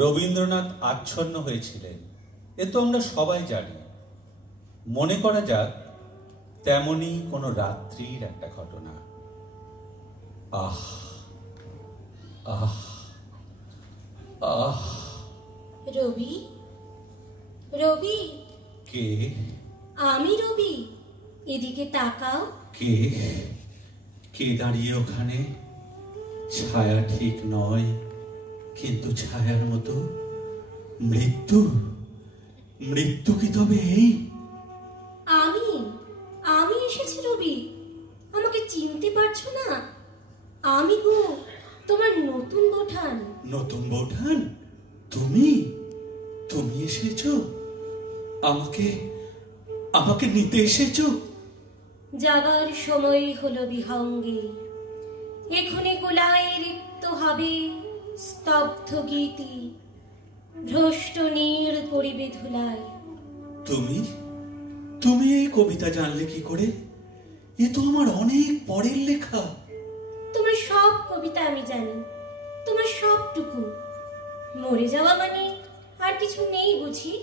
রবীন্দ্রনাথ আচ্ছন্ন হয়েছিলেন, এ তো আমরা সবাই জানি। মনে করা যাক তেমনি কোনো রাত্রির একটা ঘটনা। আহ আহ আহ রবি, রবি, কে? আমি রবি। এদিকে তাকাও। কে? কে দাঁড়িয়ে ওখানে? ছায়া ঠিক নয়, কিন্তু ছায়ার মতো। মৃত্যু? মৃত্যু কি তবে এই? আমি আমি এসেছি রবি, আমাকে চিনতে পারছো না? আমি গো, তোমার নতুন বৌঠান। নতুন বৌঠান? তুমি? তুমি এসেছো? আমাকে আমাকে নিতে এসেছো? যাবার সময় হলো বিহঙ্গে, এখনি কুলায় রিক্ত হবে স্তব্ধ গীতি, ভ্রষ্ট নীড় করিবে ধুলায়। তুমি তুমি এই কবিতা জানলে কি করে? এ তো আমার অনেক পরের লেখা। তোমার সব কবিতা আমি জানি, তোমার সবটুকু। মরে যাওয়া মানে আর কিছু নেই বুঝি?